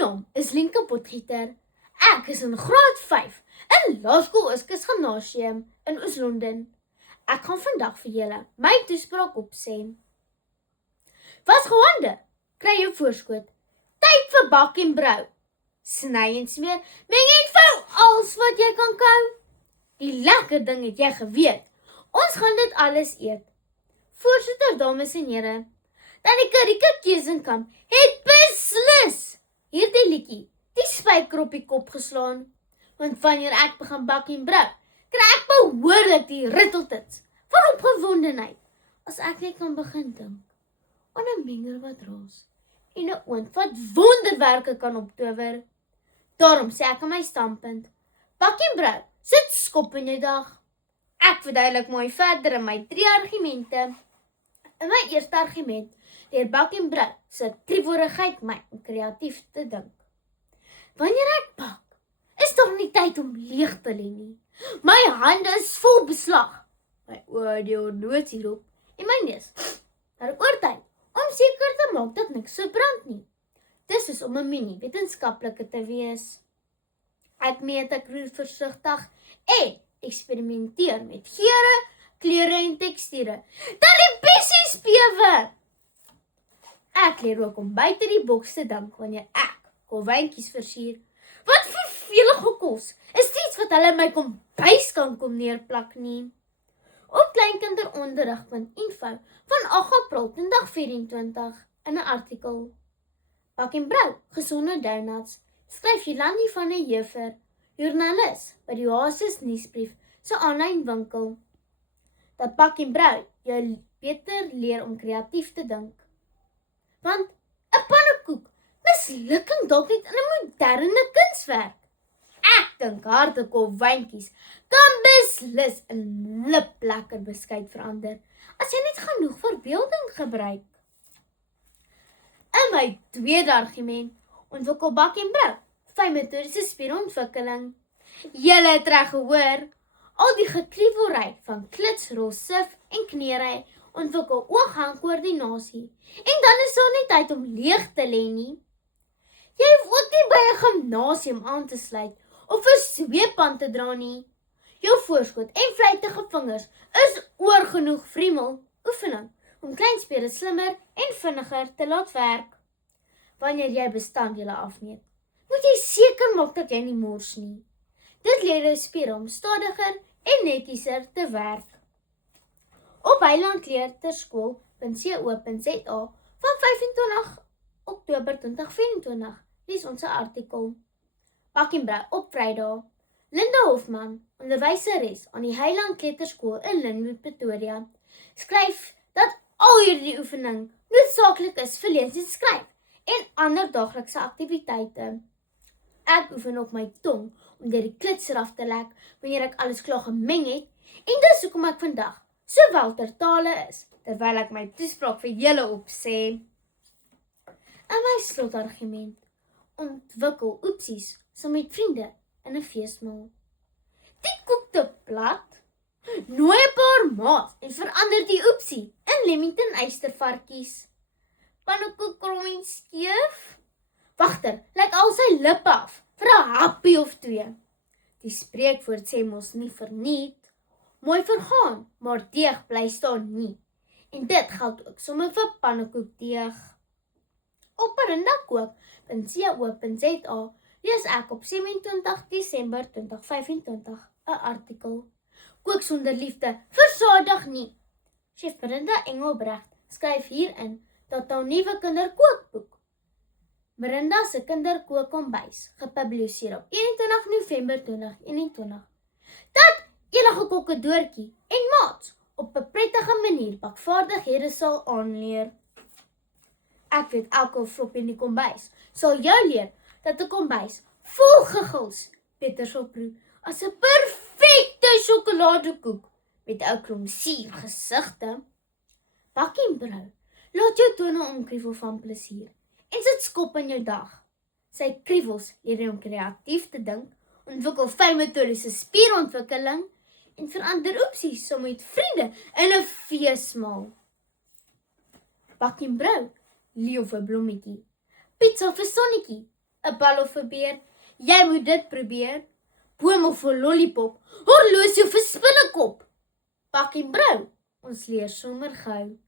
naam is Lienke Potgieter. Ek is in graad 5 in Laerskool Ooskus Gimnasium in Oos-London. Ek gaan vandag vir julle my toespraak opsê. Vasgehande, kry jou voorskoot. Tyd vir bak en brou. Sny en smeer, meng en vou als wat jy kan kou. Die lekker ding het jy geweet. Ons gaan dit alles eet. Voorsitter, dames en here, Tannie Karika Keuzenkamp het beslis hierdie liedjie die spyker op die kop geslaan. Want wanneer ek begin bak en brou, kry ek behoorlik die ritteltits van opgewondenheid. As ek net kan begin dink aan 'n menger wat raas en 'n oond wat wonderwerke kan optower. Daarom sê ek aan my standpunt, bak en brou, sit skop in jou dag. Ek verduidelik mooi verder in my 3 argumente. In my eerste argument, deur bak en brou, se kriewerigheid my om kreatief te dink. Wanneer ek bak, is daar nie tyd om leeg te lê nie. My hande is vol beslag. My oë die horlosie hierop en my neus. Daar oortyd om seker te maak dat niks so brand nie. Dis is om 'n mini wetenskaplike te wees. Ek meet ek roer versigtig en eksperimenteer met geure, kleure en teksture. Dat die bessies bewe! Ek leer ook om buite die boks te dink wanneer ek kolwyntjies versier. Wat vervelige kos is iets wat hulle my kombuis kan kom neerplak nie. Op kleinkinderonderrig.info van 8 April 2024 in 'n artikel. Bak en brou, gesonde donuts, skryf Jolandi van der Heever, joernalis by die Oasis nuusbrief se aanlyn winkel. Dat bak en brou jou beter leer om kreatief te dink. Want 'n pannekoek mislukking dalk net in 'n moderne kunswerk. Ek dink harde kolwyntjies kan beslis 'n liplekker beskuit verander as jy net genoeg verbeelding gebruik. In my tweede argument, ontwikkel bak en brou, fynmotoriese spierontwikkeling. Julle het reg gehoor, al die gekriewery van klits, rossif en kneery ontwikkel oog-hand-koördinasie. En dan is daar nie tyd om leeg te lê nie. Jy hoef ook nie by 'n gimnasium aan te sluit of 'n sweepband te dra nie. Jou voorskoot en vlytige vingers is oorgenoeg friemel oefening om kleinspiere slimmer en vinniger te laat werk. Wanneer jy bestanddele afneem, moet jy seker maak dat jy nie mors nie. Dit leer jou spiere om stadiger en nettieser te werk. Op heilandkleuterskool.co.za van 25 Oktober 2024 lees ons 'n artikel. Bak en brou op Vrydag. Linda Hofman, onderwyseres aan die Heiland Kleuterskool in Lynnwood, Pretoria, skryf dat al hierdie oefening noodsaaklik is vir lees en skryf en ander daaglikse aktiwiteite. Ek oefen op my tong om deur die klits eraf te lek wanneer ek alles klaar gemeng het en dis hoekom ek vandag sowel ter tale is, terwyl ek my toespraak vir julle opsê. In my slotargument, ontwikkel oepsies saam met vriende in 'n feesmaal. Die koekte plat, nooi 'n paar maats en verander die oepsie in Lemington eystervarkies. Pannekoek krom en skeef. Wagter, lyk al sy lippe af vir 'n happie of 2. Die spreekwoord sê mos nie verniet, mooi vergaan, maar deeg bly staan nie. En dit geld ook sommer vir pannekoekdeeg. Op perindakook.co.za lees ek op 27 Desember 2025 'n artikel. Kook sonder liefde, versadig nie. Chef Merinda Engelbrecht skryf hierin dat haar nuwe kinderkookboek, Merinda se kinderkookkombuis, gepubliseer op 21 November 2021, dat enige kokkedoortjie en maats op 'n prettige manier bakvaardighede sal aanleer. Ek weet elke flop in die kombuis sal jou leer dat 'n kombuis vol giggels beter sal proe as 'n perfekte sjokoladekoek met ou klomp suur gesigte. Bak en brou, laat jou tone omkriewel van plesier en sit skop in jou dag. Sy kriewels leer jou om kreatief te dink, ontwikkel fynmotoriese spierontwikkeling en verander oepsies saam met vriende in 'n feesmaal. Bak en brou, leeu vir blommetjie, pizza vir sonnetjie, 'n bal of 'n beer. Jy moet dit probeer. Boom of 'n lollipop. Horlosie of 'n spinnekop. Bak en brou. Ons leer sommer gou.